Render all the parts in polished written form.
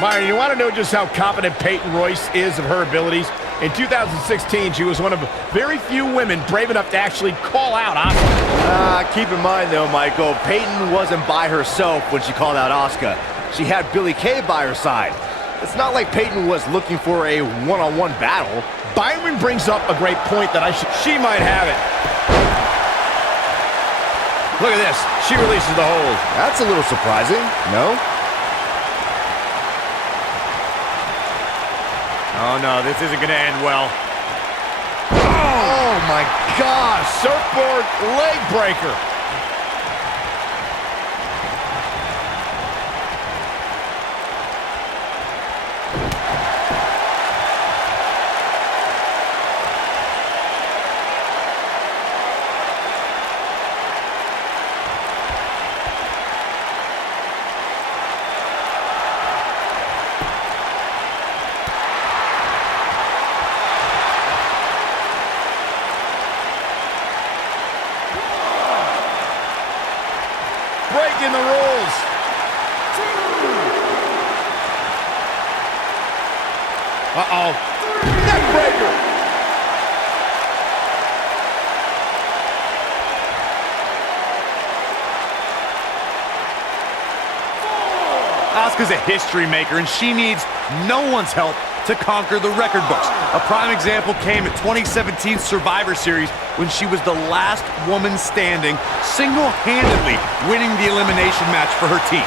Myron, you want to know just how confident Peyton Royce is of her abilities? In 2016, she was one of very few women brave enough to actually call out Asuka. Keep in mind, though, Michael, Peyton wasn't by herself when she called out Asuka. She had Billie Kay by her side. It's not like Peyton was looking for a one-on-one battle. Byron brings up a great point that she might have it. Look at this. She releases the hold. That's a little surprising, no? Oh, no, this isn't going to end well. Oh, my gosh. Surfboard leg breaker. Breaking the rules. Uh-oh. Neck breaker. Asuka's a history maker, and she needs no one's help to conquer the record books. A prime example came at 2017 Survivor Series when she was the last woman standing, single-handedly winning the elimination match for her team.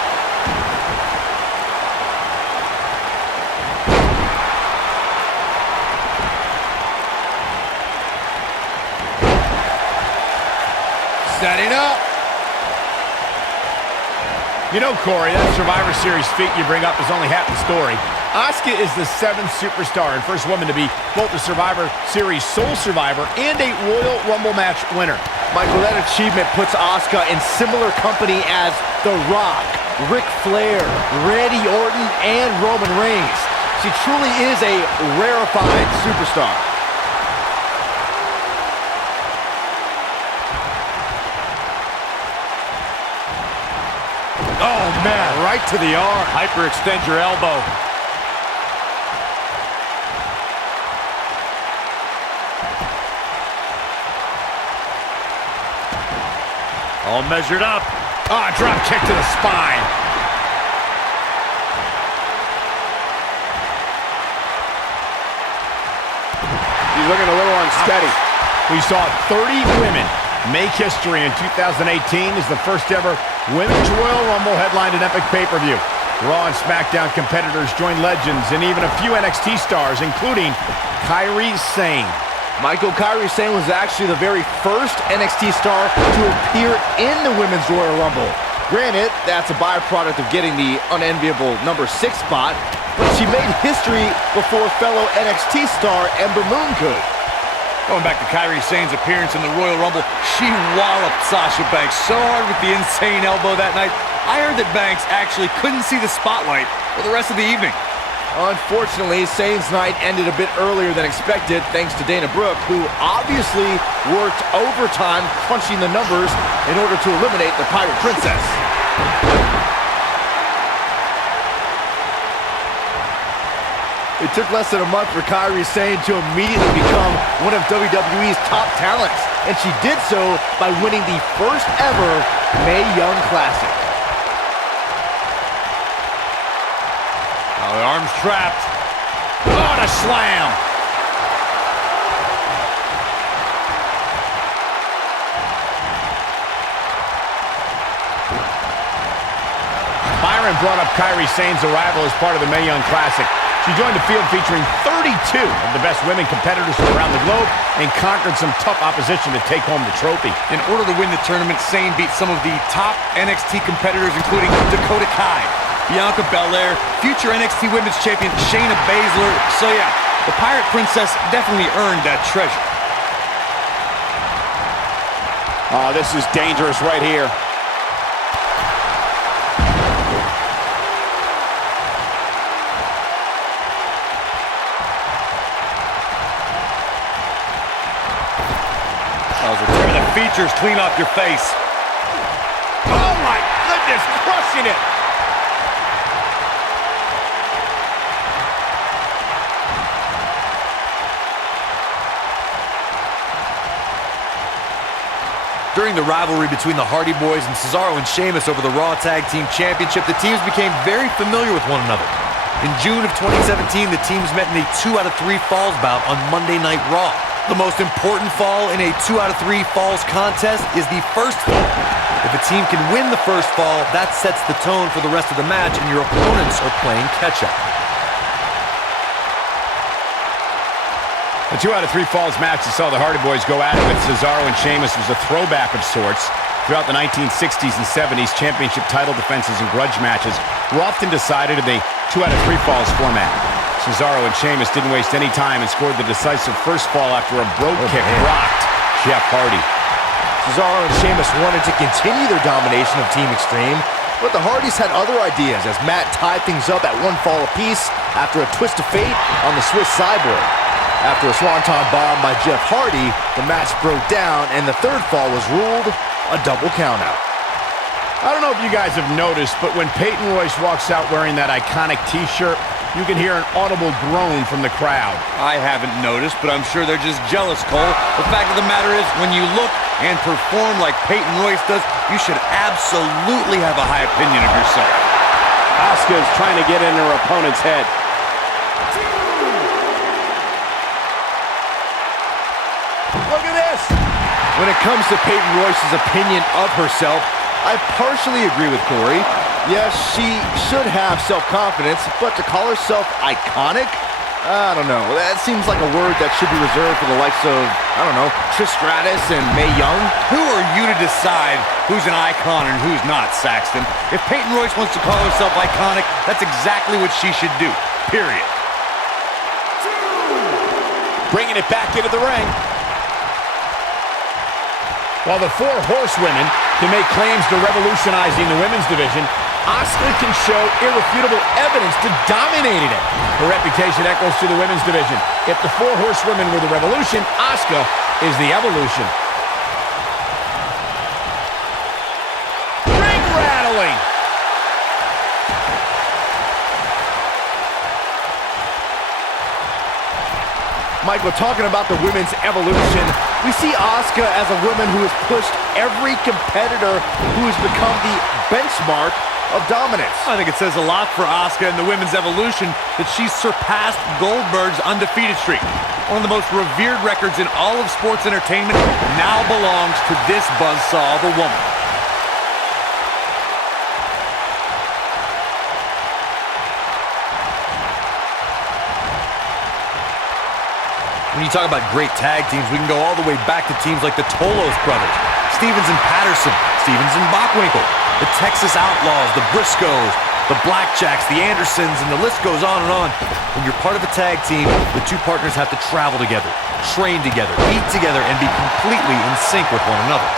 Setting up. You know, Corey, that Survivor Series feat you bring up is only half the story. Asuka is the 7th superstar and first woman to be both the Survivor Series sole survivor and a Royal Rumble match winner. Michael, that achievement puts Asuka in similar company as The Rock, Ric Flair, Randy Orton, and Roman Reigns. She truly is a rarefied superstar. Oh, man, right to the arm. Hyperextend your elbow. All measured up. Drop kick to the spine. She's looking a little unsteady. We saw 30 women make history in 2018 as the first ever Women's Royal Rumble headlined an epic pay-per-view. Raw and SmackDown competitors joined legends and even a few NXT stars, including Kairi Sane. Michael, Kairi Sane was actually the very first NXT star to appear in the Women's Royal Rumble. Granted, that's a byproduct of getting the unenviable number 6 spot, but she made history before fellow NXT star Ember Moon could. Going back to Kairi Sane's appearance in the Royal Rumble, she walloped Sasha Banks so hard with the insane elbow that night. I heard that Banks actually couldn't see the spotlight for the rest of the evening. Unfortunately, Sane's night ended a bit earlier than expected thanks to Dana Brooke, who obviously worked overtime crunching the numbers in order to eliminate the Pirate Princess. It took less than a month for Kairi Sane to immediately become one of WWE's top talents, and she did so by winning the first ever Mae Young Classic. Oh, the arm's trapped. What a slam! Byron brought up Kairi Sane's arrival as part of the Mae Young Classic. She joined the field featuring 32 of the best women competitors from around the globe and conquered some tough opposition to take home the trophy. In order to win the tournament, Sane beat some of the top NXT competitors, including Dakota Kai, Bianca Belair, future NXT Women's Champion Shayna Baszler. So yeah, the Pirate Princess definitely earned that treasure. Oh, this is dangerous right here. Tear the features clean off your face. Oh my goodness, crushing it. During the rivalry between the Hardy Boys and Cesaro and Sheamus over the Raw Tag Team Championship, the teams became very familiar with one another. In June of 2017, the teams met in a 2 out of 3 falls bout on Monday Night Raw. The most important fall in a 2 out of 3 falls contest is the first fall. If a team can win the first fall, that sets the tone for the rest of the match, and your opponents are playing catch-up. The 2 out of 3 falls match that saw the Hardy Boys go at it with Cesaro and Sheamus was a throwback of sorts. Throughout the 1960s and 70s, championship title defenses and grudge matches were often decided in the 2 out of 3 falls format. Cesaro and Sheamus didn't waste any time and scored the decisive first fall after a brogue kick rocked Jeff Hardy. Cesaro and Sheamus wanted to continue their domination of Team Extreme, but the Hardys had other ideas as Matt tied things up at 1 fall apiece after a twist of fate on the Swiss Cyborg. After a swanton bomb by Jeff Hardy, the match broke down and the third fall was ruled a double countout. I don't know if you guys have noticed, but when Peyton Royce walks out wearing that iconic t-shirt, you can hear an audible groan from the crowd. I haven't noticed, but I'm sure they're just jealous, Cole. The fact of the matter is, when you look and perform like Peyton Royce does, you should absolutely have a high opinion of yourself. Asuka's trying to get in her opponent's head. Look at this! When it comes to Peyton Royce's opinion of herself, I partially agree with Corey. Yes, she should have self-confidence, but to call herself iconic? I don't know. That seems like a word that should be reserved for the likes of, I don't know, Trish Stratus and Mae Young. Who are you to decide who's an icon and who's not, Saxton? If Peyton Royce wants to call herself iconic, that's exactly what she should do. Period. Bringing it back into the ring. While the 4 horsewomen can make claims to revolutionizing the women's division, Asuka can show irrefutable evidence to dominating it. Her reputation echoes to the women's division. If the 4 horsewomen were the revolution, Asuka is the evolution. Ring rattling! Michael, talking about the women's evolution, we see Asuka as a woman who has pushed every competitor who has become the benchmark of dominance. I think it says a lot for Asuka and the women's evolution that she's surpassed Goldberg's undefeated streak. One of the most revered records in all of sports entertainment now belongs to this buzzsaw of a woman. When you talk about great tag teams, we can go all the way back to teams like the Tolos brothers, Stevens and Patterson, Stevens and Bockwinkel, the Texas Outlaws, the Briscoes, the Blackjacks, the Andersons, and the list goes on and on. When you're part of a tag team, the 2 partners have to travel together, train together, eat together, and be completely in sync with one another.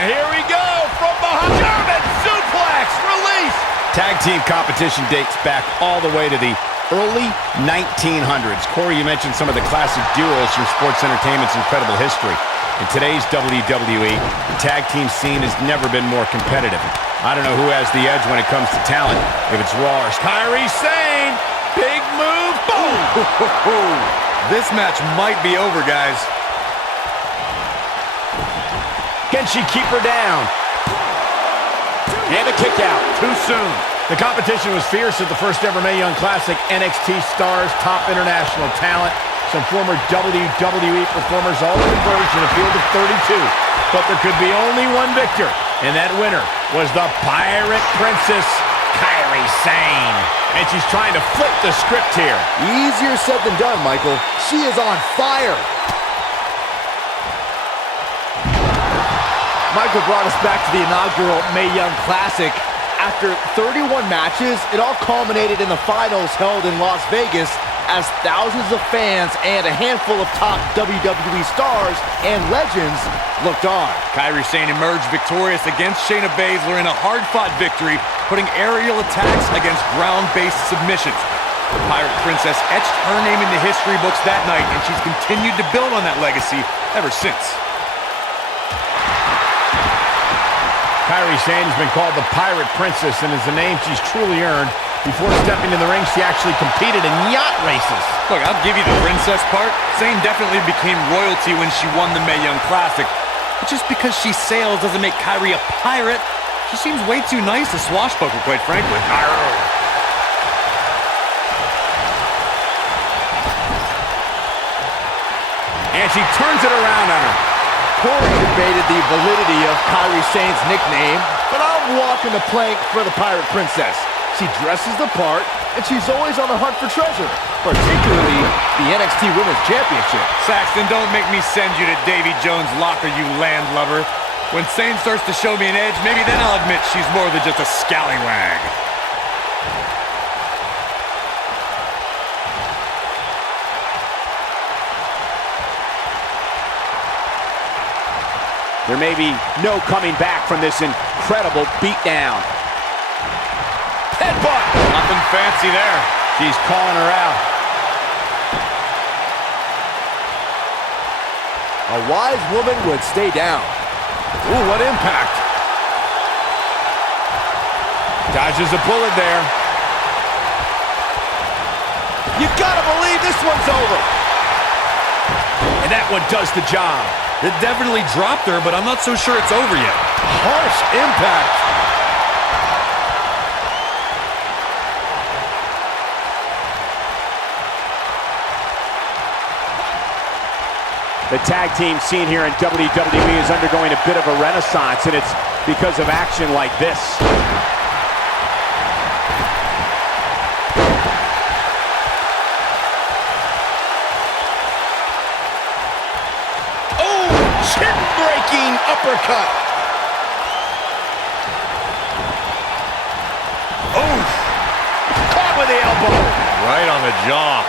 And here we go from behind. German suplex release. Tag team competition dates back all the way to the early 1900s. Corey, you mentioned some of the classic duos from sports entertainment's incredible history. In today's WWE, the tag team scene has never been more competitive. I don't know who has the edge when it comes to talent. If it's Raw or Kairi, Sane, big move, boom! This match might be over, guys. Can she keep her down? And a kick out. Too soon. The competition was fierce at the first ever Mae Young Classic. NXT stars, top international talent, some former WWE performers all converged in a field of 32. But there could be only one victor, and that winner was the Pirate Princess, Kairi Sane. And she's trying to flip the script here. Easier said than done, Michael. She is on fire. Michael brought us back to the inaugural Mae Young Classic. After 31 matches, it all culminated in the finals held in Las Vegas as thousands of fans and a handful of top WWE stars and legends looked on. Kairi Sane emerged victorious against Shayna Baszler in a hard-fought victory, putting aerial attacks against ground-based submissions. The Pirate Princess etched her name in the history books that night, and she's continued to build on that legacy ever since. Kairi Sane has been called the Pirate Princess, and is a name she's truly earned Before stepping in the ring, she actually competed in yacht races. Look, I'll give you the princess part. Sane definitely became royalty when she won the Mae Young Classic. But just because she sails doesn't make Kairi a pirate. She seems way too nice to swashbuckle, quite frankly. And she turns it around on her. Corey debated the validity of Kairi Sane's nickname, but I'm walking the plank for the Pirate Princess. She dresses the part, and she's always on the hunt for treasure, particularly the NXT Women's Championship. Saxton, don't make me send you to Davy Jones' locker, you landlubber. When Sane starts to show me an edge, maybe then I'll admit she's more than just a scallywag. There may be no coming back from this incredible beatdown. Headbutt! Nothing fancy there. She's calling her out. A wise woman would stay down. Ooh, what impact. Dodges a bullet there. You gotta believe this one's over. And that one does the job. It definitely dropped her, but I'm not so sure it's over yet. Harsh impact. The tag team scene here in WWE is undergoing a bit of a renaissance, and it's because of action like this. Chin-breaking uppercut. Oh, caught with the elbow. Right on the jaw.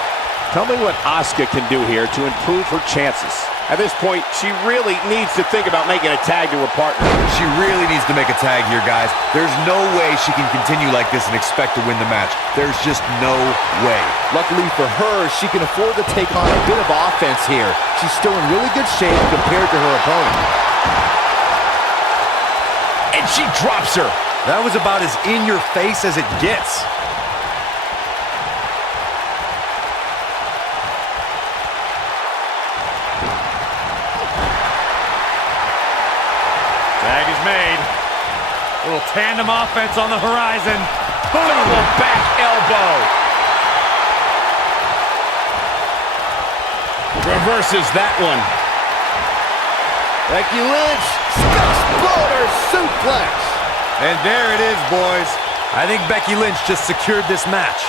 Tell me what Asuka can do here to improve her chances. At this point, she really needs to think about making a tag to her partner. She really needs to make a tag here, guys. There's no way she can continue like this and expect to win the match. There's just no way. Luckily for her, she can afford to take on a bit of offense here. She's still in really good shape compared to her opponent. And she drops her. That was about as in your face as it gets. Tag is made. A little tandem offense on the horizon. Boom! Double back elbow. Reverses that one. Becky Lynch, exploder suplex. And there it is, boys. I think Becky Lynch just secured this match.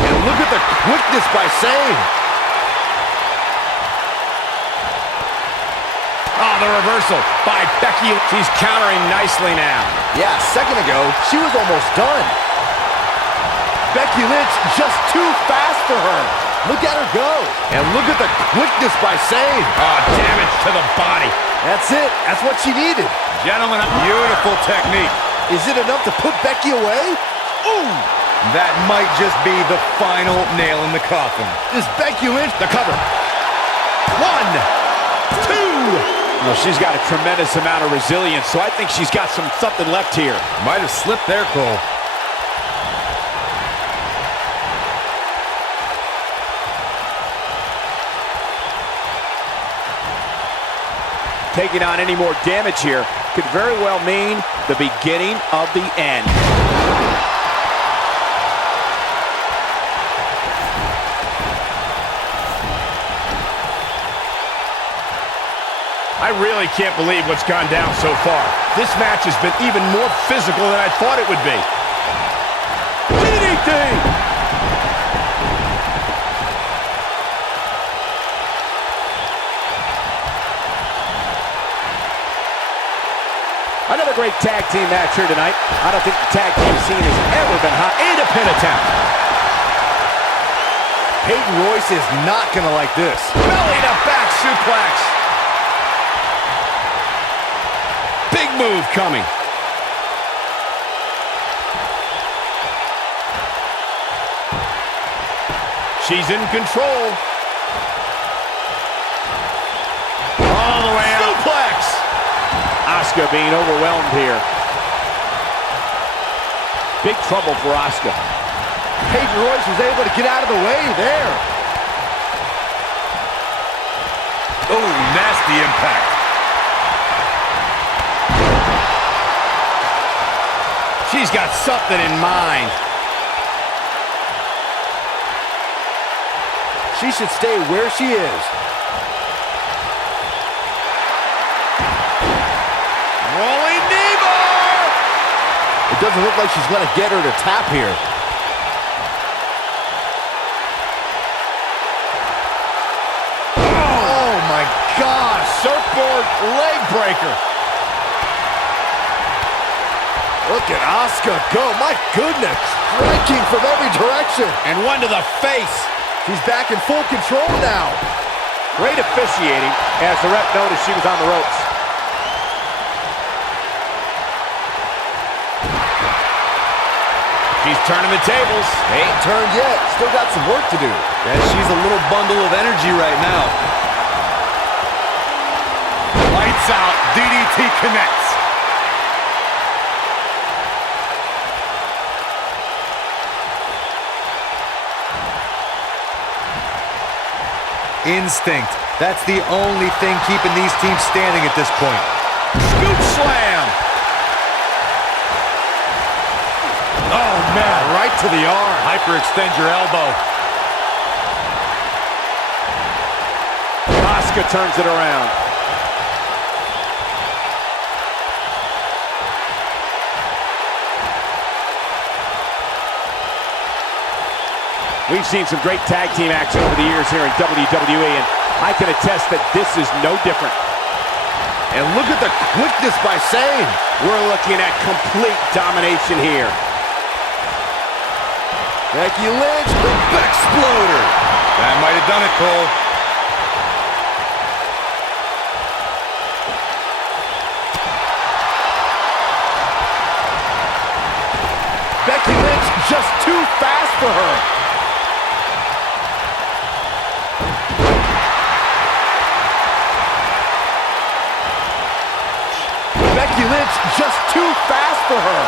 And look at the quickness by Sane. Oh, the reversal by Becky. She's countering nicely now. Yeah, a second ago, she was almost done. Becky Lynch just too fast for her. Look at her go. And look at the quickness by Sane. Oh, damage to the body. That's it. That's what she needed. Gentlemen, beautiful technique. Is it enough to put Becky away? Ooh! That might just be the final nail in the coffin. Is Becky Lynch The cover. 1, 2. Well, she's got a tremendous amount of resilience, so I think she's got something left here. Might have slipped there, Cole. Taking on any more damage here could very well mean the beginning of the end. I really can't believe what's gone down so far. This match has been even more physical than I thought it would be. DDT! Another great tag team match here tonight. I don't think the tag team scene has ever been hot. And a pin attempt. Peyton Royce is not going to like this. Belly to back suplex. Big move coming. She's in control. All the way out. Suplex. Asuka being overwhelmed here. big trouble for Asuka. Peyton Royce was able to get out of the way there. Oh, nasty impact. She's got something in mind. She should stay where she is. Rolling knee bar! It doesn't look like she's going to get her to tap here. Oh my gosh! Surfboard leg breaker. Look at Asuka go. My goodness. Striking from every direction. And one to the face. She's back in full control now. Great officiating as the ref noticed she was on the ropes. She's turning the tables. They ain't turned yet. Still got some work to do. Yeah, she's a little bundle of energy right now. Lights out. DDT connects. Instinct. That's the only thing keeping these teams standing at this point. Scoop slam. Oh, man, right to the arm. Hyperextend your elbow. Asuka turns it around. We've seen some great tag team action over the years here in WWE, and I can attest that this is no different. And look at the quickness by Sane. We're looking at complete domination here. Becky Lynch, the Bexploder. That might have done it, Cole. Becky Lynch just too fast for her. Becky Lynch just too fast for her.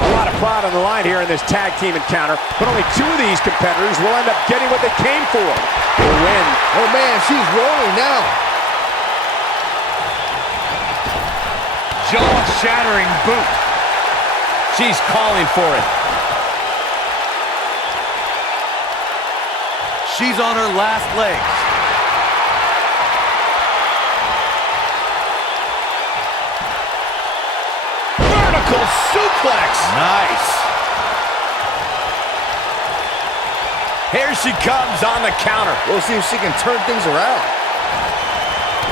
A lot of pride on the line here in this tag team encounter, but only two of these competitors will end up getting what they came for. The win. Oh man, she's rolling now. Jaw-shattering boot. She's calling for it. She's on her last legs. Vertical suplex. Nice. Here she comes on the counter. We'll see if she can turn things around.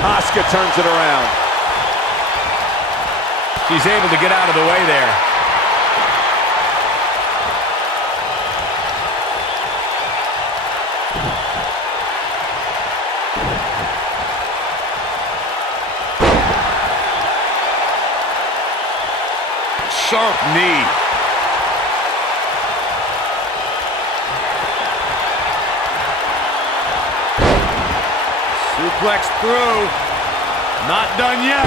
Asuka turns it around. She's able to get out of the way there. Sharp knee. Suplex through. Not done yet.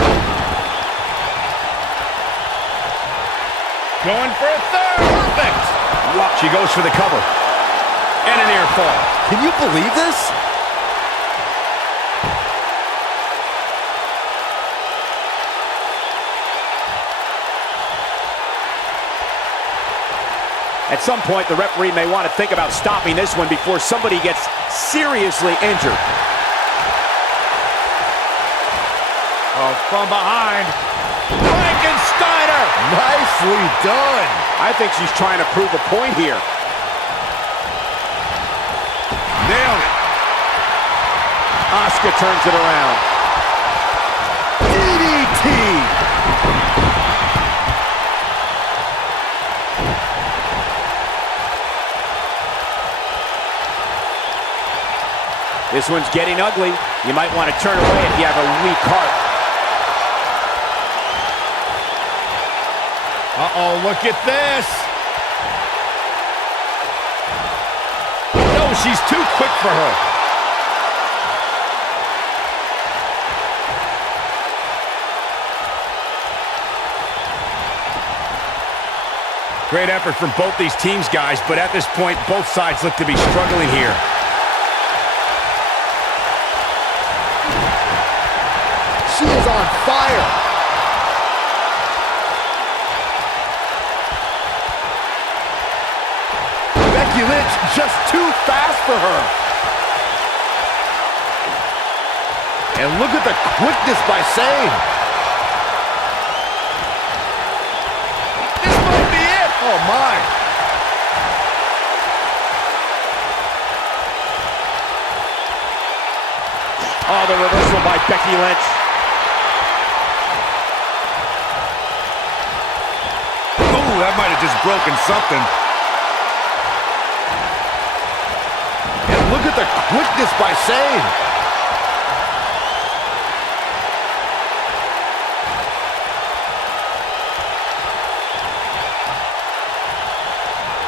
Going for a third. Perfect. She goes for the cover. And a near fall. Can you believe this? At some point, the referee may want to think about stopping this one before somebody gets seriously injured. Oh, from behind. Frankensteiner! Nicely done. I think she's trying to prove a point here. Nailed it. Asuka turns it around. DDT. This one's getting ugly. You might want to turn away if you have a weak heart. Uh-oh, look at this. No, she's too quick for her. Great effort from both these teams, guys, but at this point, both sides look to be struggling here. She is on fire. Becky Lynch just too fast for her. And look at the quickness by Sane. This might be it. Oh, my. Oh, the reversal by Becky Lynch. Oh, that might have just broken something. And look at the quickness by Sane.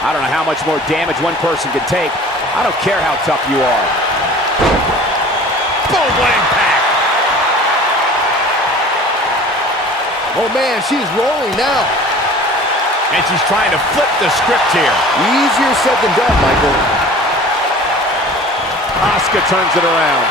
I don't know how much more damage one person can take. I don't care how tough you are. Boom, what impact! Oh, man, she's rolling now. And she's trying to flip the script here. Easier said than done, Michael. Asuka turns it around.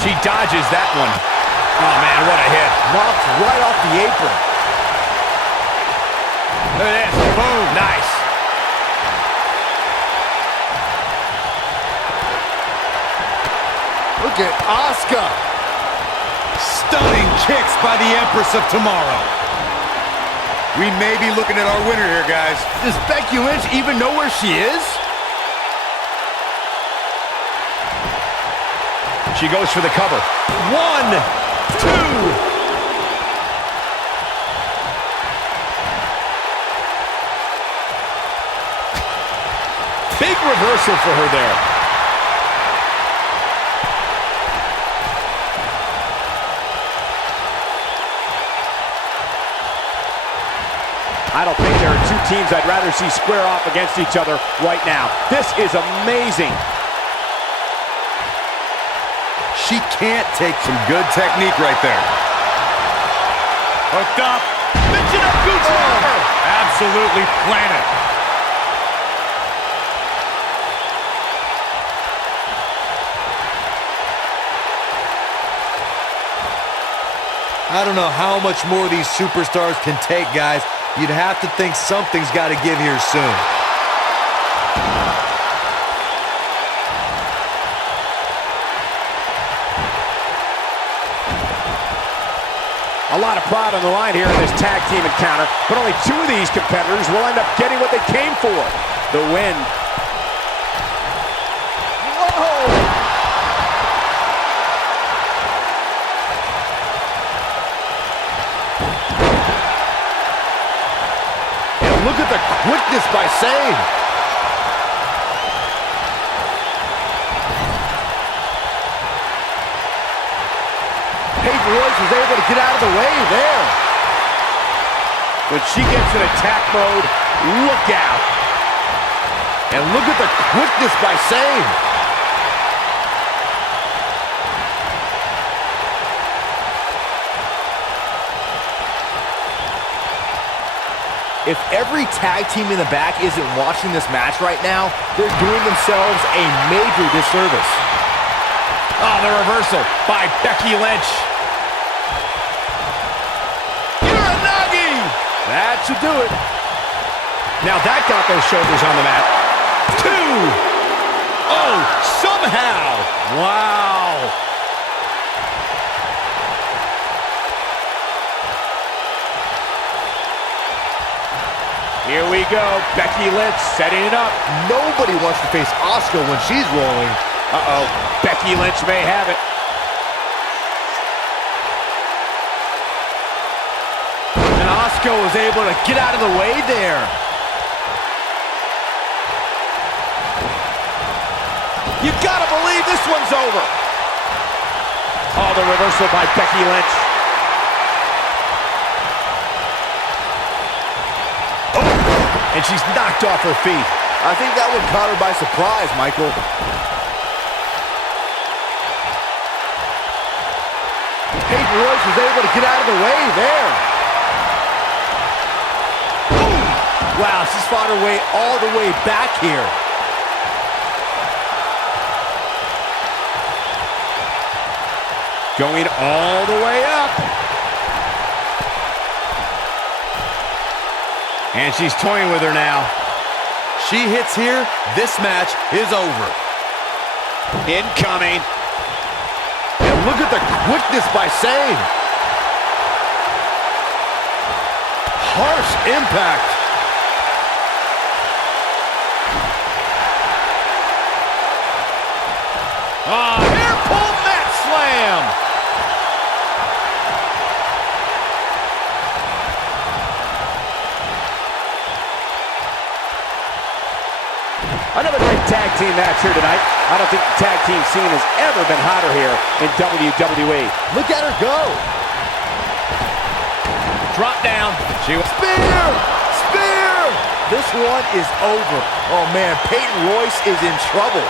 She dodges that one. Oh, man, what a hit. Knocked right off the apron. Look at this. Boom. Nice. Look at Asuka. Stunning kicks by the Empress of Tomorrow. We may be looking at our winner here, guys. Does Becky Lynch even know where she is? She goes for the cover. 1, 2. Big reversal for her there. I don't think there are two teams I'd rather see square off against each other right now. This is amazing. She can't take some good technique right there. Hooked up. Mention up, Gucci. Absolutely planted. I don't know how much more these superstars can take, guys. You'd have to think something's got to give here soon. A lot of pride on the line here in this tag team encounter, but only two of these competitors will end up getting what they came for, the win. Whoa! And look at the quickness by Sane. Peyton was able to get out of the way there. When she gets in attack mode, look out. And look at the quickness by Sane. If every tag team in the back isn't watching this match right now, they're doing themselves a major disservice. Oh, the reversal by Becky Lynch. That should do it. Now that got those shoulders on the mat. 2. Oh, somehow. Wow. Here we go. Becky Lynch setting it up. Nobody wants to face Asuka when she's rolling. Uh-oh. Becky Lynch may have it. Asuka was able to get out of the way there. You gotta believe this one's over. Oh, the reversal by Becky Lynch. Oh, and she's knocked off her feet. I think that one caught her by surprise, Michael. Peyton Royce was able to get out of the way there. Boom! Wow, she's fought her way all the way back here. Going all the way up. And she's toying with her now. She hits here, this match is over. Incoming. And look at the quickness by Sane. Harsh impact. Hair pull mat slam. Another great tag team match here tonight. I don't think the tag team scene has ever been hotter here in WWE. Look at her go. Drop down. Spear! Spear! This one is over. Oh man, Peyton Royce is in trouble.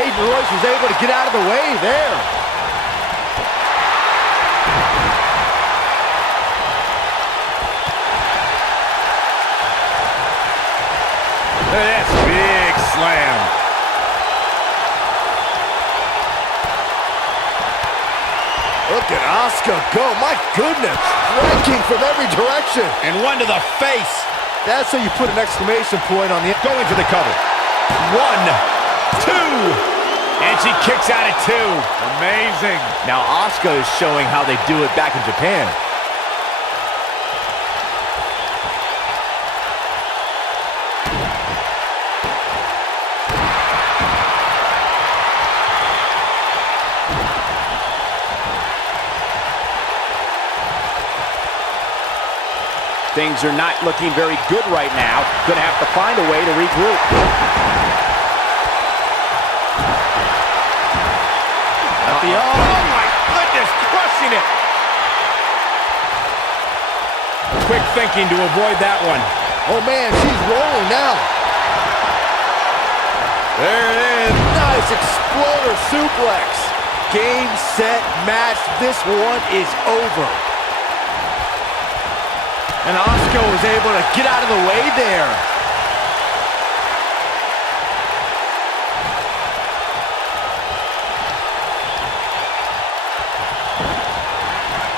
Peyton Royce was able to get out of the way there. Look at this big slam. Look at Asuka go. My goodness. Striking from every direction. And one to the face. That's how you put an exclamation point on the... Going for the cover. 1, 2. And she kicks out at 2. Amazing. Now Asuka is showing how they do it back in Japan. Things are not looking very good right now. Gonna have to find a way to regroup. Oh my goodness, crushing it. Quick thinking to avoid that one. Oh man, she's rolling now. There it is. Nice exploder suplex. Game, set, match. This one is over. And Asuka was able to get out of the way there.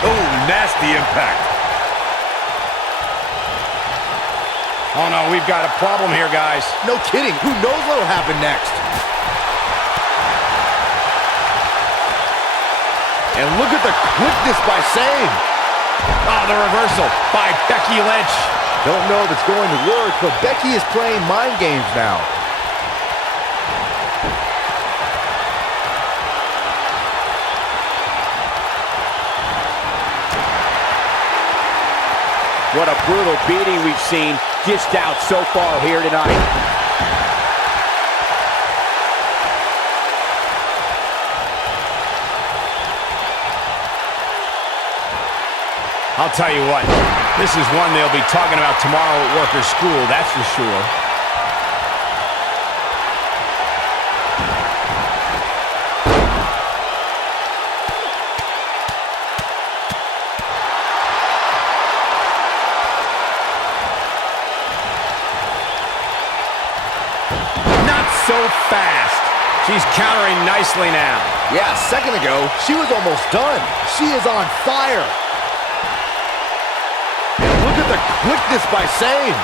Oh, nasty impact. Oh no, we've got a problem here, guys. No kidding. Who knows what will happen next? And look at the quickness by Sane. Oh, the reversal by Becky Lynch. Don't know if it's going to work, but Becky is playing mind games now. What a brutal beating we've seen dished out so far here tonight. I'll tell you what, this is one they'll be talking about tomorrow at workers' school, that's for sure. Not so fast. She's countering nicely now. Yeah, a second ago, she was almost done. She is on fire. Look at the quickness by Sane.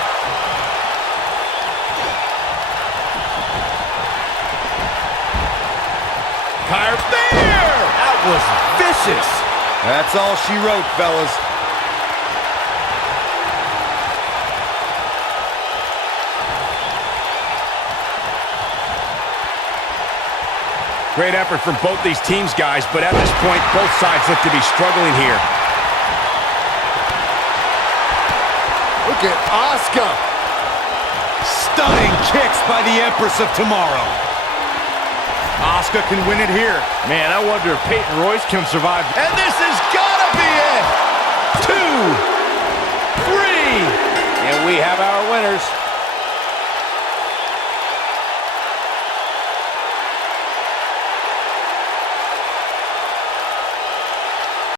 Kairi, there! That was vicious. That's all she wrote, fellas. Great effort from both these teams, guys, but at this point, both sides look to be struggling here. Look look at Asuka. Stunning kicks by the Empress of Tomorrow. Asuka can win it here. Man, I wonder if Peyton Royce can survive. And this has gotta be it! 2, 3. And we have our winners.